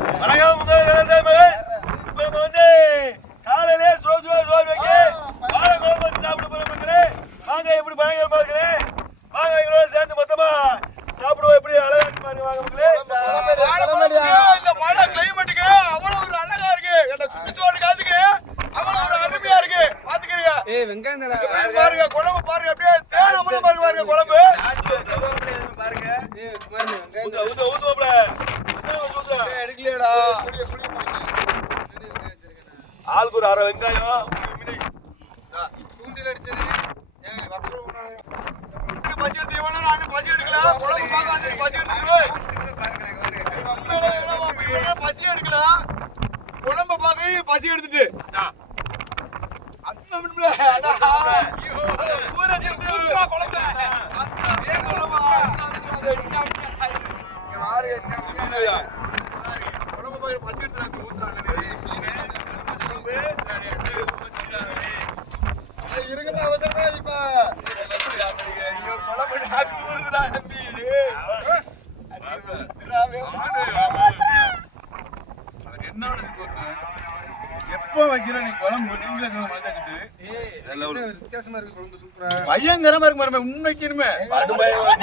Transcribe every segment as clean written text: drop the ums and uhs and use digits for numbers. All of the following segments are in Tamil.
வணக்கம் இப்ப நம்ம வந்து காலையிலே சோறு வைக்க வாழை குழம்பு வச்சு சாப்பிட போற மக்களே. வாங்க எப்படி பயங்கரமா இருக்குன்னு வாங்க எங்களோட சேர்ந்து மொத்தமா சாப்பிடுவோம். எப்படி அழகா இருக்கு பாருங்க வாங்க மக்களே. இந்த மழை கிளைமேட்டுக்கு அவ்வளவு ஒரு அழகா இருக்கு. அந்த சுற்றுச்சூழல் காத்துக்கு அவ்வளவு ஒரு அருமையா இருக்கு. பாத்துக்கிறீங்க பாருங்க குழம்பு பாருங்க அப்படியே தேன முறை பாருங்க குழம்பு பாருங்க ஊத்துவாப்ல எடுக்கலையடா. ஆளுக்கு ஒரு அரை வெங்காயம் தூண்டில் அடிச்சது பசி எடுத்து பசி எடுக்கலாம். குழம்பு பார்க்க பசி எடுத்துக்கிறோம். பசி எடுக்கலாம் குழம்பு பார்க்க பசி எடுத்துட்டு எப்ப வைக்கிற நீ குழம்பு நீங்களே மழைச்சிட்டு வித்தியாசமா இருக்கு. குழம்பு சூப்பரா பயங்கரமா இருக்கு. மரமே உண்மைக்குமே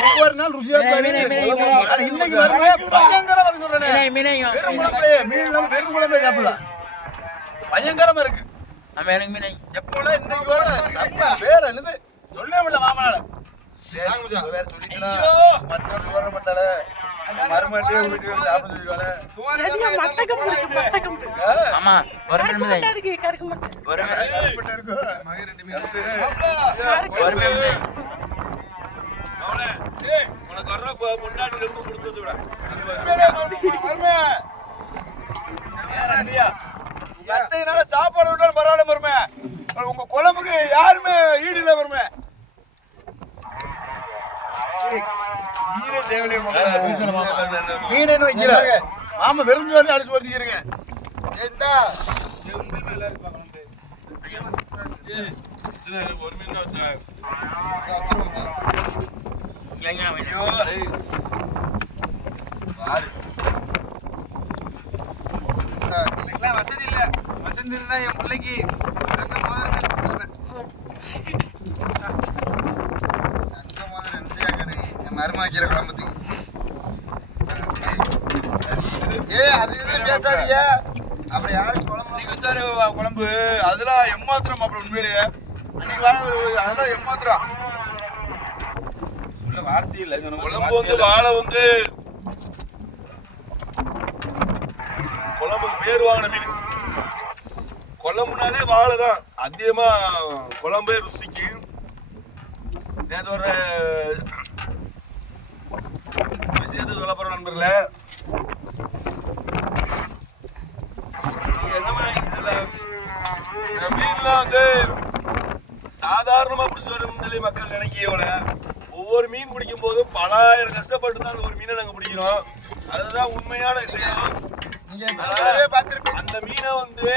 ஒவ்வொரு நாள் ருசியா இன்னைக்கு பயங்கரமா இருக்கு சொல்றேன். வெறும் குழம்பே சாப்பிடலாம். பயங்கரமா இருக்கு. நம்ம எனக்கு மீனை எப்போல இன்னைக்கு வேற என்னது சொல்ல முடியல மாமனால வேற சொல்லிட்டா 10 வருஷம் வர மாட்டாள மரமாட்டே வீட்டு சாப்பிட சொல்லிடுவாள. ஆமா ஒரு மீன் இருக்கு கருக்கு மட்டும் ஒரு மீன் இருக்கு மகே ரெண்டு மீன் ஒரு மீன் அவளே ஏய் உனக்கு வர்ற முன்னாடி ரெண்டு கொடுத்து விட மரமே ஏறடியா எத்தனைனால சாப்பாடு விட்டாலும் பரவாயில்ல மரமே. உங்க குழம்புக்கு யாருமே ஈடு இல்ல மரமே. மீனே தேவையில்லை மீன் வைக்கிறாங்க. ஆமா வெறுஞ்சோறு அடிச்சு வருத்திக்கிறீங்க. ஒரு மீன் தான் வச்சேன் வசதி இல்ல. வசதி இருந்தா என் பிள்ளைக்கு மருமாக்கிற குழம்புக்கு அது பேசாதீங்க. அப்புறம் யாரும் குழம்பு குழம்பு அதெல்லாம் எம்மாத்திரம் அப்புறம் உண்மையிலேயே அன்னைக்கு வர அதெல்லாம் எம்மாத்திரம் சொல்ல வார்த்தை இல்லை. குழம்பு வந்து வாழை வந்து குழம்புக்கு பேர் வாங்கின மீன். குழம்புனாலே வாழை தான் அதிகமா குழம்பே ருசிக்கு. நேற்று ஒரு விஷயத்தை சொல்ல போற நண்பர்களே. நீங்க என்னமா இதுல மீன்லாம் வந்து சாதாரணமா பிடிச்சி வர மக்கள் நினைக்கல. ஒவ்வொரு மீன் பிடிக்கும் போதும் பலாயிரம் கஷ்டப்பட்டு தான் ஒரு மீனை நாங்க பிடிக்கிறோம். அதுதான் உண்மையான விஷயம். அந்த மீனை வந்து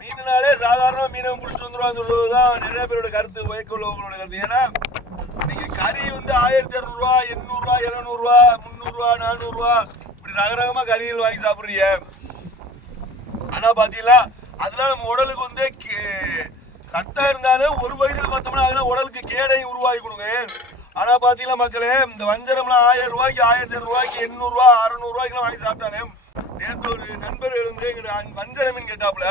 மீனாலே சாதாரண மீனை முடிச்சுட்டு வந்துருவான்னு சொல்றதுதான் நிறைய பேரோட கருத்து, வயக்குள்ளவங்களோட கருத்து. ஏன்னா நீங்க கறி வந்து 1200 ரூபா 800 ரூபா 700 ரூபா 300 ரூபா 400 ரூபா இப்படி ரகரகமா கறிகள் வாங்கி சாப்பிடுறீங்க. ஆனா பாத்தீங்களா அதெல்லாம் நம்ம உடலுக்கு வந்து சத்தம் இருந்தாலும் ஒரு வயதுல பார்த்தோம்னா அதெல்லாம் உடலுக்கு கேடையும் உருவாக்கி கொடுங்க. ஆனா பாத்தீங்களா மக்களே இந்த வஞ்சரம்லாம் 1000 ரூபாய்க்கு 1200 ரூபாய்க்கு 800 ரூபா 600 ரூபாய்க்குலாம் வாங்கி சாப்பிட்டானே. நேற்று ஒரு நண்பர் வந்து வஞ்சர மீன் கேட்டாப்புல.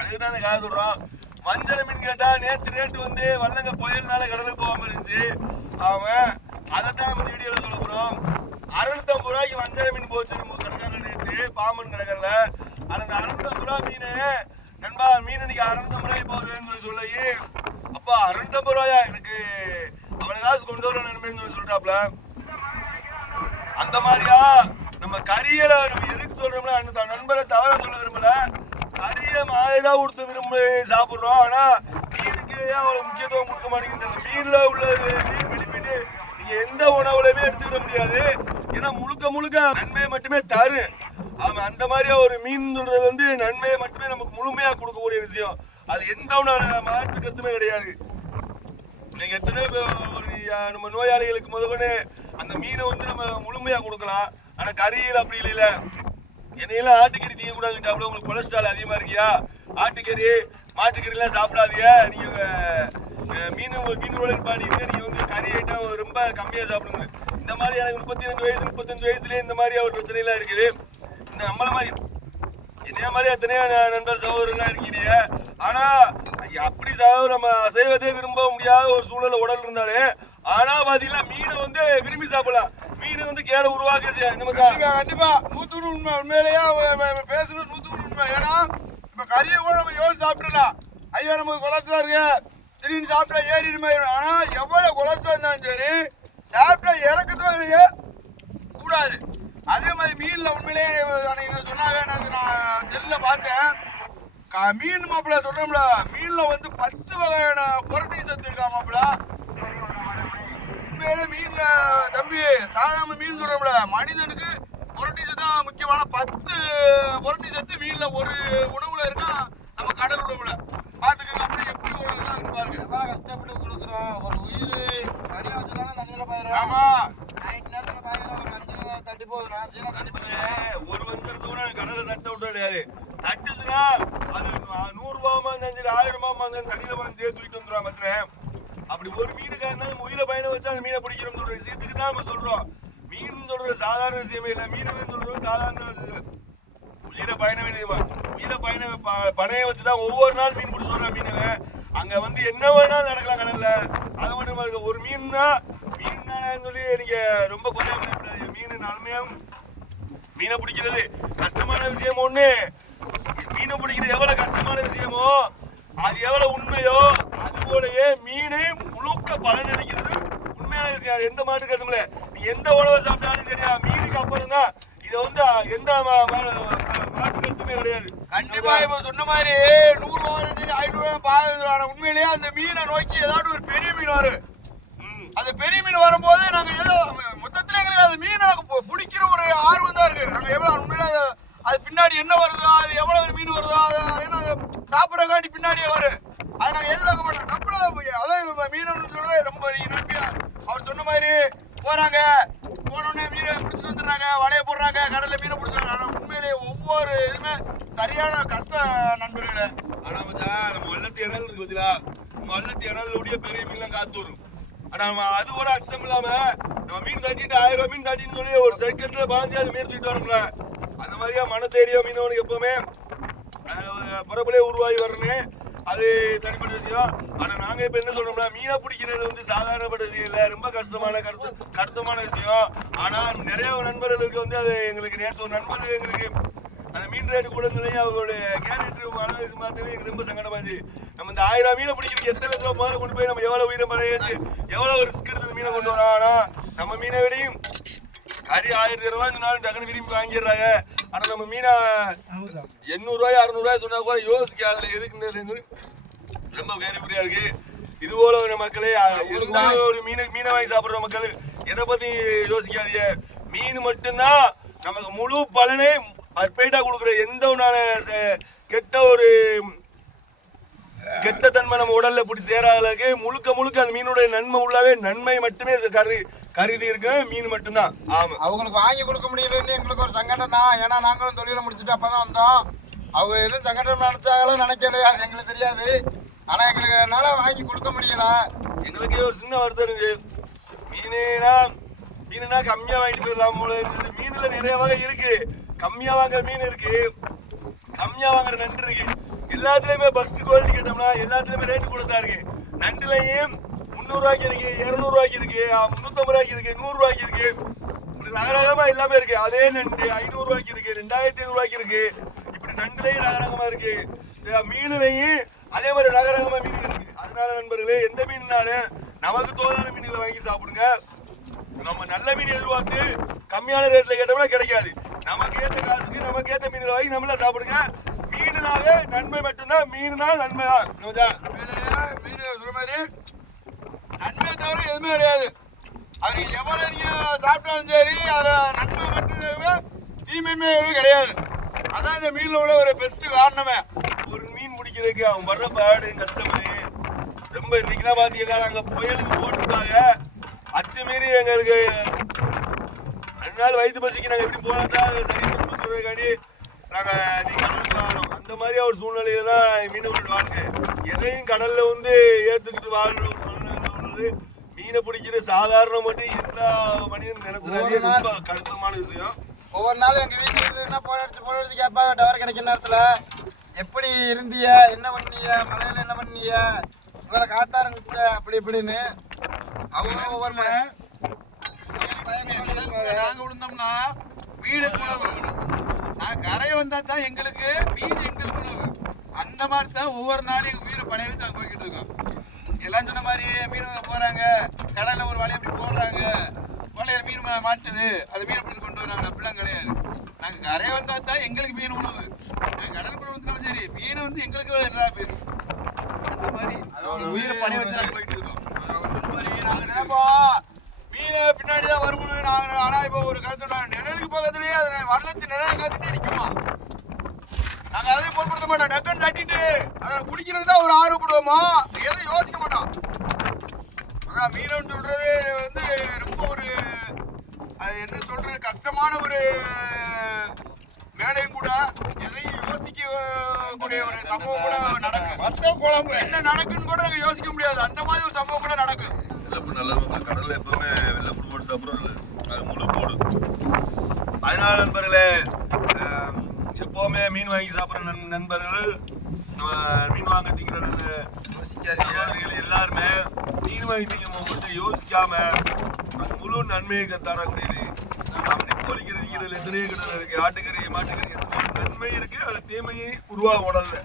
அதுக்குதான் காய சொல்றோம். வஞ்சர மீன் கேட்டா நேற்று ரேட்டு வந்து வல்லங்க புயல்னால கடலுக்கு போகாம இருந்துச்சு. அவன் அதைத்தான் நம்ம வீடியோல சொல்ல போறோம். 650 ரூபாய்க்கு வஞ்சர மீன் போச்சு நம்ம கடைக்காரல நேற்று பாம்பன் கடைக்காரல. அந்த 650 ரூபா மீன் நண்பா மீன் இன்னைக்கு 650 ரூபாய்க்கு போகுதுன்னு சொல்லி அப்பா 650 ரூபாயா எனக்கு அவனை காசு கொண்டு வர நண்பன்னு சொல்லி சொல்லிட்டாப்ல. அந்த மாதிரியா நம்ம கறியில நம்ம எதுக்கு சொல்றோம்னா அந்த நண்பரை தவற சொல்ல விரும்பல. கறியை 1000 ரூபா கொடுத்து விரும்பி சாப்பிடுறோம். ஆனா மீனுக்கு அவ்வளவு முக்கியத்துவம் கொடுக்க மாட்டேங்குது. மீன்ல உள்ள மீன் பிடிப்பிட்டு நீங்க எந்த உணவுலையுமே எடுத்துக்கிட முடியாது. ஏன்னா முழுக்க முழுக்க நன்மையை மட்டுமே தரு. ஆமா அந்த மாதிரியா ஒரு மீன் சொல்றது வந்து நன்மையை மட்டுமே நமக்கு முழுமையா கொடுக்கக்கூடிய விஷயம். அது எந்த மாற்று கருத்துமே கிடையாது. நீங்க எத்தனை ஒரு நம்ம நோயாளிகளுக்கு முதல்ல அந்த மீனை வந்து நம்ம முழுமையா கொடுக்கலாம். ஆனா கறியில் அப்படி இல்ல. என்னையெல்லாம் ஆட்டுக்கறி தீங்க கூடாதுன்னு உங்களுக்கு கொலஸ்ட்ரால் அதிகமா இருக்கியா, ஆட்டுக்கறி மாட்டுக்கறி எல்லாம் சாப்பிடாதீங்க. நீங்க மீன் பாடிங்க. நீங்க வந்து கறி ஐட்டம் ரொம்ப கம்மியா சாப்பிடுங்க. இந்த மாதிரி எனக்கு 32 வயசு 35 வயசுலயே இந்த மாதிரி ஒரு பிரச்சனை எல்லாம் இருக்குது. இந்த நம்மள மாதிரி என்னைய மாதிரி எத்தனையோ நண்பர் சகோதரர்கள்லாம் இருக்கிறீங்க. ஆனா அப்படி நம்ம அசைவதே விரும்ப முடியாத ஒரு சூழல உடல் இருந்தாலே, ஆனா பாத்தீங்கன்னா மீனை வந்து விரும்பி சாப்பிடலாம். மீன் வந்து கேட உருவாக்க கண்டிப்பா 100 உண்மை. உண்மையிலேயே பேசுறது 100 உண்மை. ஏன்னா இப்ப கறியை கூட நம்ம யோசிச்சு சாப்பிடலாம். ஐயோ நமக்கு கொலஸ்ட்ரால் இருக்கு, திடீர்னு சாப்பிட்டா ஏறிடுமே. ஆனா எவ்வளவு கொலஸ்ட்ரால் இருந்தாலும் சரி சாப்பிட்டா இறக்கத்தான் கூடாது. அதே மாதிரி மீன்ல உண்மையிலேயே சொன்னாங்க, நான் செல்ல பார்த்தேன். மீன் மாப்பிள்ள சொல்றோம்ல, மீன்ல வந்து 10 வகையான புரோட்டீன் சத்து இருக்கா மாப்பிள்ள. உண்மையிலே மீன்ல தம்பி சாதாரண மீன் சொல்றோம்ல, மனிதனுக்கு புரோட்டீன் சத்து தான் முக்கியமான 10 புரோட்டீன் சத்து மீன்ல ஒரு உணவுல இருக்கா. நம்ம கடல் உணவுல பாத்துக்கோங்க. அப்படியே எப்படி உணவுதான் இருக்கு பாருங்க. எவ்வளவு கஷ்டப்பட்டு கொடுக்குறோம். ஒரு உயிர் தனியா வச்சுட்டாங்க, தண்ணியில பாயிரும். ஆமா, நைட் நேரத்துல பாயிரும். ஒரு 5 தட்டி போகுதுன்னா சீனா தட்டி போகுது. ஒரு வஞ்சரத்து கூட கடலை தட்ட விட்டு கிடையாது. தட்டுச்சுன்னா அது 100 ரூபாமா இருந்தாலும் 1000 ரூபாமா இருந்தாலும் தண்ணியில வந்து தூக்கிட்டு வந்துடுவான் மத்திரம். அப்படி ஒரு மீனுக்காக இருந்தாலும் உயிரை பயணம் வச்சு அந்த மீனை பிடிக்கிறோம் சொல்ற விஷயத்துக்கு தான் நம்ம சொல்றோம். மீன் சொல்றது சாதாரண விஷயமே இல்லை. மீனவன் சொல்றது சாதாரண உயிரை பயணம் உயிரை பணைய வச்சுதான் ஒவ்வொரு நாள் மீன் பிடிச்சி வர்றான் மீனவன். அங்க வந்து என்ன வேணாலும் நடக்கலாம் கடல்ல. அது மட்டும் இருக்கு, ஒரு மீன்னா சொல்லி நீங்க ரொம்ப குறைய பயப்படாது. மீன் நன்மையும் மீனை பிடிக்கிறது கஷ்டமான விஷயம் ஒண்ணு. மீனை பிடிக்கிறது எவ்வளவு கஷ்டமான விஷயமோ அது எவ்வளவு உண்மையோ அது போலயே மீனை முழுக்க பலன் அளிக்கிறது உண்மையான விஷயம். அது எந்த மாட்டு கருத்துமில்ல. நீ எந்த உணவை சாப்பிட்டாலும் சரியா, மீனுக்கு அப்புறம் தான் இதை வந்து எந்த மாட்டு கருத்துமே கிடையாது. கண்டிப்பா இப்ப சொன்ன மாதிரி 100 ரூபாய் சரி 500 ரூபாய் உண்மையிலேயே அந்த மீனை நோக்கி ஏதாவது ஒரு பெரிய மீன் வரும். அந்த பெரிய மீன் வரும்போது நாங்க ஏதோ மொத்தத்துல எங்களுக்கு அது மீனை பிடிக்கிற ஒரு ஆர்வம் தான் இருக்கு. நாங்க எவ்வளவு உண்மையில அது பின்னாடி என்ன வருதோ, அது எவ்வளவு மீன் வருதோ, அது சாப்பிடறக்காண்டி பின்னாடியே வரும். அதை நாங்க எதிர்பார்க்க மாட்டோம். டப்புல அதான் மீன் சொல்ல ரொம்ப நம்பியா அவர் சொன்ன மாதிரி போறாங்க. போனோடனே மீனை பிடிச்சிட்டு வந்துடுறாங்க, வலைய போடுறாங்க, கடல்ல மீனை பிடிச்சிடுறாங்க. ஆனா உண்மையிலேயே ஒவ்வொரு இதுமே சரியான கஷ்டம் நண்பர்களே. ஆனா நம்ம வள்ளத்தி இணல் இருக்கு பார்த்தீங்களா, வள்ளத்தி இணலுடைய பெரிய மீன்லாம் காத்து வரும். ஆனா நம்ம அது கூட அச்சம் இல்லாம நம்ம மீன் தட்டிட்டு 1000 ரூபாய் மீன் தட்டின்னு சொல்லி ஒரு செகண்ட்ல பாஞ்சு அது மீன் தூக்கிட்டு வரோம்ல. அந்த மாதிரியா மனத்தேரியா மீனவனுக்கு எப்பவுமே புறப்பலே உருவாகி வரணும். அது தனிப்பட்ட விஷயம். ஆனா நாங்க இப்ப என்ன சொல்றோம்னா, மீனை பிடிக்கிறது வந்து சாதாரணப்பட்ட விஷயம் இல்ல, ரொம்ப கஷ்டமான கடுத்தமான விஷயம். ஆனா நிறைய நண்பர்களுக்கு வந்து அது எங்களுக்கு நேற்று ஒரு நண்பர்கள் எங்களுக்கு அந்த மீன் ரேட்டு கூட இருந்தாலும் அவங்களுடைய கேரக்டர் அனலைஸ் மாத்தவே எங்களுக்கு ரொம்ப சங்கடமாச்சு. நம்ம இந்த 1000 மீனை பிடிக்கிறதுக்கு எத்தனை லட்சம் ரூபாய் முதல்ல கொண்டு போய் நம்ம எவ்வளவு உயிரை பழையாச்சு, எவ்வளவு ரிஸ்க் எடுத்து மீனை கொண்டு வரோம். ஆனா நம்ம மீனை விடையும் கறி 1000 ரூபாய் சொன்னாலும் டக்குன்னு விரும்பி வாங்கிடுறாங்க. ஆனா நம்ம மீனை 800 ரூபாய் 600 ரூபாய் சொன்னா கூட யோசிக்க அதுல எதுக்குன்னு ரொம்ப வேறுபடியா இருக்கு. இது போல மக்களே ஒரு மீனை வாங்கி சாப்பிடுற மக்கள் எதை பத்தி யோசிக்காதீங்க. மீன் மட்டும்தான் நமக்கு முழு பலனே பர்ஃபெக்டா கொடுக்குற. எந்த ஒரு கெட்ட தன்மை நம்ம உடல்ல பிடி சேராதளவுக்கு முழுக்க அந்த மீனுடைய நன்மை உள்ளவே நன்மை மட்டுமே கருதி இருக்கு மீன் மட்டும்தான். ஆமா, அவங்களுக்கு வாங்கி கொடுக்க முடியலன்னு எங்களுக்கு ஒரு சங்கடம் தான். ஏன்னா நாங்களும் தொழிலை முடிச்சுட்டு அப்பதான் வந்தோம். அவங்க எதுவும் சங்கடம் நினைச்சாலும் நினைக்கல, அது எங்களுக்கு தெரியாது. ஆனா எங்களுக்கு என்னால வாங்கி கொடுக்க முடியல. எங்களுக்கு ஒரு சின்ன வருத்தம் இருக்கு. மீனுனா கம்மியா வாங்கிட்டு போயிடலாம் போல. மீன்ல நிறைய வகை இருக்கு. கம்மியா வாங்குற மீன் இருக்கு, கம்மியா வாங்குற நண்டு இருக்கு. எல்லாத்துலயுமே ஃபர்ஸ்ட் குவாலிட்டி கேட்டோம்னா எல்லாத்துலயுமே ரேட்டு கூட தான் இருக்கு. நண்டுலையும் 300 ரூபாய்க்கு இருக்கு, 200 ரூபாய்க்கு இருக்கு, 350 ரூபாய்க்கு இருக்கு, 100 ரூபாய்க்கு இருக்கு. இப்படி ரகரகமா எல்லாமே இருக்கு. அதே நண்டு 500 ரூபாய்க்கு இருக்கு, 2500 ரூபாய்க்கு இருக்கு. இப்படி நண்டுலையும் ரகரகமா இருக்கு, மீனுலையும் அதே மாதிரி ரகரகமா மீன் இருக்கு. அதனால நண்பர்களே, எந்த மீன்னாலும் நமக்கு தோதான மீன்களை வாங்கி சாப்பிடுங்க. நம்ம நல்ல மீன் எதிர்பார்த்து கம்மியான ரேட்ல கேட்டோம்னா கிடைக்காது. நமக்கு ஏற்ற காசுக்கு நமக்கு ஏற்ற மீன்களை வாங்கி நம்மள சாப்பிடுங்க. மீனுனாவே நன்மை மட்டும்தான். மீனுனால் நன்மை தான். மீன் சொல்ற மாதிரி நன்மை தவிர எதுவுமே கிடையாது. அது எவ்வளவு நீங்க சாப்பிட்டாலும் சரி, அதுல நன்மை மட்டும் தீமையுமே கிடையாது. அதான் இந்த மீன்ல உள்ள ஒரு பெஸ்ட் காரணமே. ஒரு மீன் பிடிக்கிறதுக்கு அவன் வர்ற பாடு கஷ்டமே ரொம்ப. இன்னைக்குலாம் பாத்தீங்கன்னா நாங்க புயலுக்கு போட்டிருக்காங்க. அத்துமீறி எங்களுக்கு நாள் வயிற்று பசிக்கு நாங்க எப்படி போனதான் சரி கொடுத்துருக்காண்டி நாங்க நீங்க கடலுக்கு வரோம். அந்த மாதிரி ஒரு சூழ்நிலையில தான் மீனவர்கள் வாழ்க்கை. எதையும் கடல்ல வந்து ஏத்துக்கிட்டு வாழ்றது மீனை பிடிக்கிற சாதாரண மட்டும் எந்த மனிதன் நினைச்சுறாரு ரொம்ப கடுத்தமான விஷயம். ஒவ்வொரு நாளும் எங்க வீட்டுல என்ன போன் அடிச்சு கேட்பாங்க டவர் கிடைக்கிற நேரத்துல எப்படி இருந்தீங்க, என்ன பண்ணீங்க, மலையில என்ன பண்ணீங்க, உங்களை காத்தா இருந்துச்சு அப்படி இப்படின்னு அவங்க ஒவ்வொரு நாங்க விழுந்தோம்னா மீனுக்கு உணவு, நாங்க கரை வந்தா தான் எங்களுக்கு மீன் எங்களுக்கு உணவு. அந்த மாதிரி தான் ஒவ்வொரு நாளும் எங்க உயிரை பழைய வச்சு நாங்க போய்கிட்டு இருக்கோம். எல்லாம் சொன்ன மாதிரி மீனவங்க போறாங்க, கடல்ல ஒரு வலையை அப்படி போடுறாங்க, வலையில மீன் மாட்டுது, அது மீன் அப்படி கொண்டு வராங்க. அப்படிலாம் கிடையாது. நாங்க கரை வந்தா தான் எங்களுக்கு மீன் உணவு. நாங்க கடலுக்குள்ள விழுந்தோம் சரி, மீன் வந்து எங்களுக்கு எல்லா பேரும் அந்த மாதிரி அதோட உயிரை பழைய வச்சு நாங்க போயிட்டு இருக்கோம். சொன்ன மாதிரி நாங்க நினைப்போம் மீன் பின்னாடி தான் வரும்னு நாங்க. ஆனா இப்போ ஒரு கருத்து நிழலுக்கு பக்கத்துலயே அது வரலத்து நிழல் காத்துட்டே நிக்குமா, நாங்க அதை பொருட்படுத்த மாட்டோம். டக்குன்னு தட்டிட்டு அதை குடிக்கிறதுக்கு தான் ஒரு ஆர்வப்படுவோமா, எதுவும் யோசிக்க மாட்டோம். அதான் மீனவன் சொல்றது வந்து ரொம்ப ஒரு அது என்ன சொல்றது கஷ்டமான ஒரு மேடையும் கூட, எதையும் யோசிக்க கூடிய ஒரு சம்பவம் கூட நடக்கும். மத்த குழம்பு என்ன நடக்குன்னு கூட நாங்க யோசிக்க முடியாது. அந்த மாதிரி ஒரு சம்பவம் கூட நடக்கும். வெள்ளப்பூடு நல்லது. கடல்ல எப்பவுமே வெள்ளப்பூடு போட்டு சாப்பிட்றது அது முழு போடு. அதனால நண்பர்களே, எப்பவுமே மீன் வாங்கி சாப்பிட்ற நண்பர்கள், மீன் வாங்க திங்கிற சகோதரிகள் எல்லாருமே மீன் வாங்கி திங்கும் போது யோசிக்காம முழு நன்மையை தரக்கூடியது. நாம கோழிக்கறி திங்கிறதுல எத்தனையோ கடல் இருக்கு, ஆட்டுக்கறி மாட்டுக்கறி எத்தனையோ நன்மை இருக்கு, அது தீமையை உருவாக உடல்ல.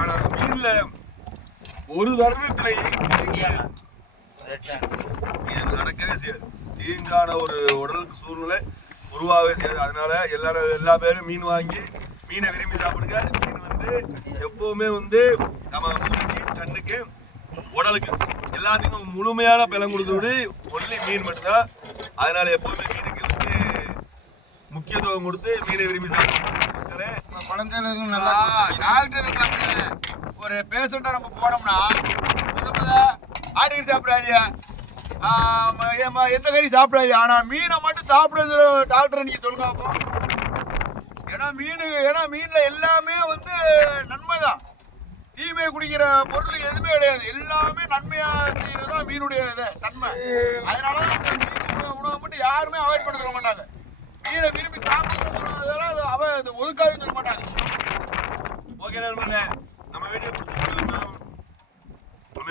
ஆனா மீன்ல ஒரு தருணத்திலேயே இது நடக்கவே செய்யாது. தீங்கான ஒரு உடல் சூழ்நிலை உருவாகவே செய்யாது. அதனால எல்லா பேரும் மீன் வாங்கி மீனை விரும்பி சாப்பிடுங்க. மீன் வந்து எப்பவுமே வந்து நம்ம மூளைக்கு, கண்ணுக்கு, உடலுக்கு எல்லாத்துக்கும் முழுமையான பலன் கொடுக்கறது ஒன்லி மீன் மட்டும்தான். அதனால எப்பவுமே மீனுக்கு வந்து முக்கியத்துவம் கொடுத்து மீனை விரும்பி சாப்பிடுங்க. மக்களே, குழந்தைகளுக்கும் நல்லா டாக்டர் பார்த்து ஒரு பேஷண்டா நம்ம போனோம்னா முதல்ல ஆட்டுக்கறி சாப்பிடாதீங்க, எந்த கறி சாப்பிடாது, ஆனா மீனை மட்டும் சாப்பிடுறது டாக்டர் நீங்க சொல்லுங்க அப்போ. ஏன்னா மீன்ல எல்லாமே வந்து நன்மை தான். தீமையை குடிக்கிற பொருள் எதுவுமே கிடையாது. எல்லாமே நன்மையா செய்யறதா மீனுடைய தன்மை. அதனால அந்த மீன் உணவை மட்டும் யாருமே அவாய்ட் பண்ண சொல்ல மாட்டாங்க. மீனை விரும்பி சாப்பிடுறதுனால அதை ஒதுக்காதுன்னு சொல்ல மாட்டாங்க. ஓகே நண்பர்களே, நம்ம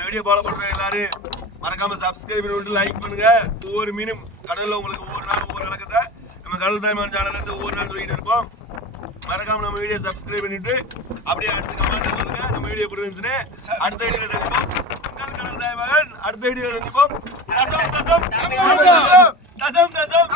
வீடியோ ஃபாலோ பண்ற எல்லாரும் மறக்காம சப்ஸ்கிரைப் பண்ணிட்டு லைக் பண்ணுங்க. ஒவ்வொரு மீனும் கடல்ல உங்களுக்கு ஒவ்வொரு நாள் ஒவ்வொரு விளக்கத்தை நம்ம கடல் தாய்மான சேனல்ல இருந்து ஒவ்வொரு நாள் சொல்லிட்டு இருப்போம். மறக்காம நம்ம வீடியோ சப்ஸ்கிரைப் பண்ணிட்டு அப்படியே அடுத்த கமெண்ட் சொல்லுங்க. நம்ம வீடியோ புரிஞ்சுச்சுன்னு அடுத்த வீடியோல சந்திப்போம். உங்கள் கடல் தாய்மகன் அடுத்த வீடியோல சந்திப்போம். தசம் தசம் தசம் தசம்